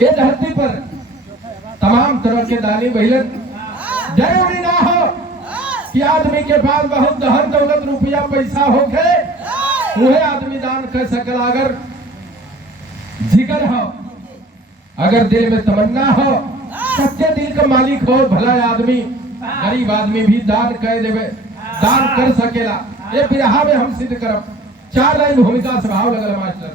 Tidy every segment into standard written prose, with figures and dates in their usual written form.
ये धरती पर तमाम तरह के दानी बहिलन जरूरी ना हो कि आदमी के पास बहुत धन दौलत रुपया पैसा होके वह आदमी दान कर सकल। अगर जिगर हो, अगर दिल में तमन्ना हो, सच्चे दिल का मालिक हो, भला आदमी गरीब आदमी भी दान कर देवे, दान कर सकेला। ये बिरहा में हम सिद्ध करब। 4 लाइन भूमिका स्वभाव लगल मास्टर।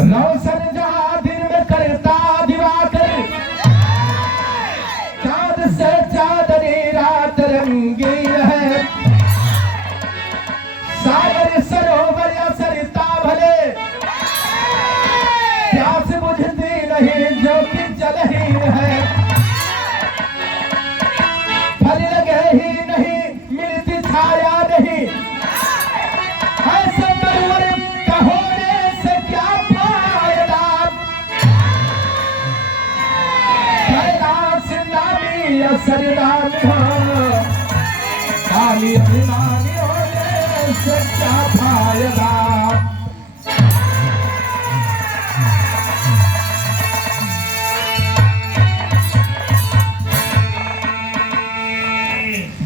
रोशन जहां दिन में करता दिवाकर, चांद से चांदनी रात रंगीन है। सागर सरोवर या सरिता भले, प्यास बुझती नहीं जो कि जलहीन है। फल लगे ही नहीं, मिलती छाया नहीं, ऐसे मरुवर का होने से क्या फायदा। कैलाश नामी असरदार काली अभिमानी होने से क्या फायदा।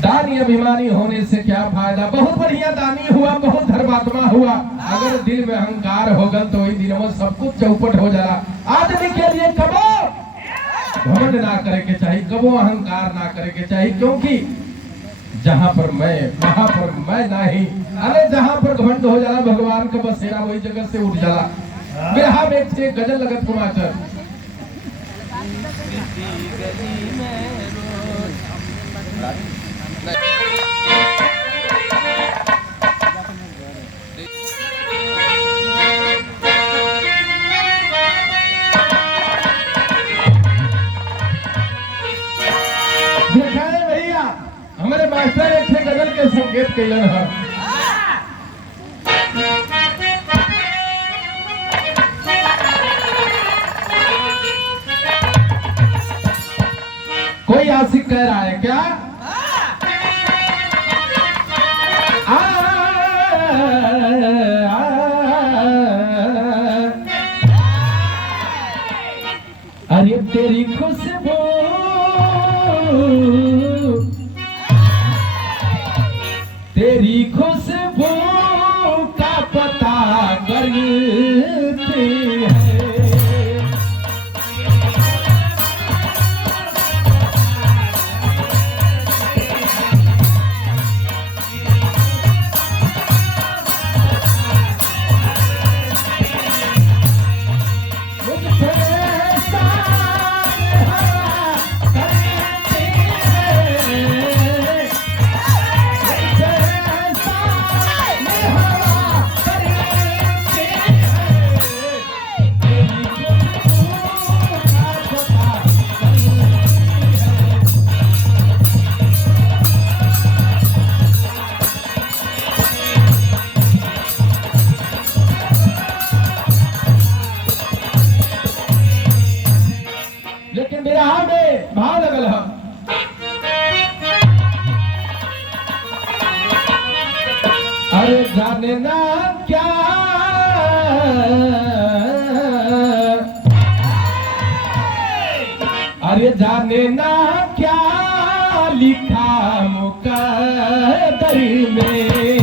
दानी अभिमानी होने से क्या फायदा। बहुत बढ़िया दानी हुआ, बहुत धर्मात्मा हुआ, अगर दिल में अहंकार होगा तो वही दिन में सब कुछ चौपट हो जाला। आदमी के लिए कबो घमंड ना करे के चाहिए, कबो अहंकार ना करे के चाहिए, क्योंकि जहां पर मैं वहां पर मैं नहीं। अरे जहां पर घमंड हो जाला भगवान का बसेरा वही जगह से उठ जाला। बिरहा में एक गजल लगत को मास्टर। भैया हमारे मास्टर एक गजल के संकेत कैलन है। कोई आशिक कह रहा है क्या? अरे तेरी खुशबू तेरी खुशबू का पता करती है। लेकिन मेरा में भाव लगल है। अरे जाने ना क्या अरे जाने ना क्या लिखा मुकद्दर में।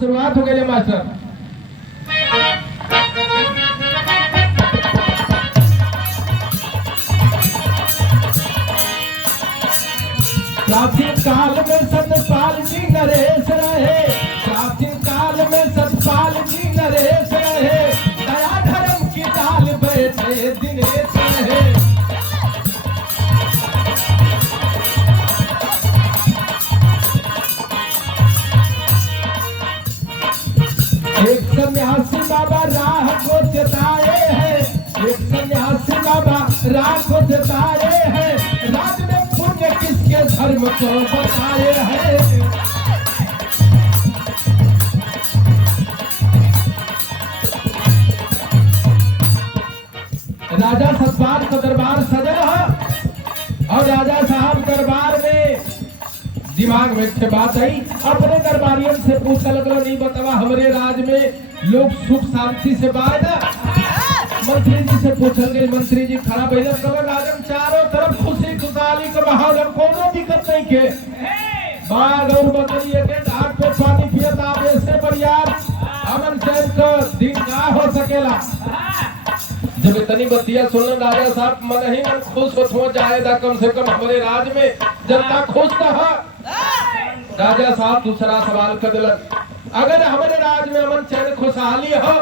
शुरुआत हो गई मास्टर। प्राचीन काल में सतपाल जी नरेश रहे, प्राचीन काल में सतपाल जी नरेश रहे, दया धर्म की डाल बैठे दिनेश रहे। एक सन्यासी बाबा राह को जताए हैं, एक सन्यासी बाबा राह को जताए हैं, राज में पुण्य किसके धर्म को बताए हैं। राजा सतपाल का दरबार सजा और राजा साहब दरबार में दिमाग में से बात आई, अपने दरबारियों से पूछा लगलो, नहीं बतावा हमारे राज में लोग सुख शांति से बात। मंत्री जी से पूछल गए, मंत्री जी खड़ा भैया कबर राजन चारों तरफ खुशी खुशहाली का माहौल, कोनो दिक्कत नहीं के, बाघ और बकरी के घाट पे पानी पियत आवे से बढ़िया अमन चैन का दिन का हो सकेला। जब इतनी बतिया सुनल राजा साहब मन ही मन खुश हो जाएगा, कम से कम हमारे राज में जनता खुश रहा। राजा साहब दूसरा सवाल कर दिलन, अगर हमारे राज में अमन चैन खुशहाली हो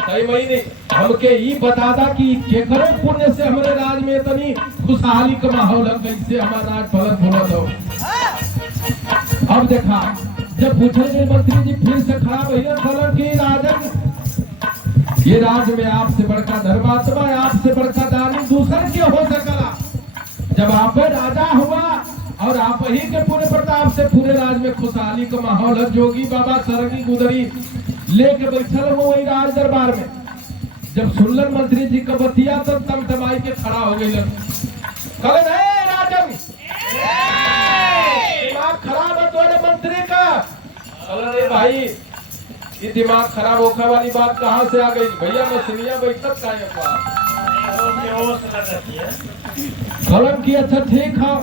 कई महीने हमके ये बता दा कि केकरो पुण्य से हमारे राज में इतनी खुशहाली का माहौल है, कैसे हमारा राज फलत फूलत हो। अब देखा जब पूछे मंत्री जी फिर से खड़ा भैया फलन की राजन, ये राज में आपसे बड़का धर्मात्मा, आपसे बड़का दानी दूसरा क्यों हो सकला। जब आप राजा हुआ और आप ही के पूरे प्रताप से पूरे राज में खुशहाली का माहौल है, जोगी बाबा सरंगी गुदरी लेके बैठल हो वही राज दरबार में। जब सुनलन मंत्री जी का बतिया तो तमतमाई के खड़ा हो गई, कहले नहीं राजन दिमाग खराब है तोरे मंत्री का। कहले भाई ये दिमाग खराब होने वाली बात कहाँ से आ गई भैया, मछलियाँ बैठत का कलम की अच्छा ठीक है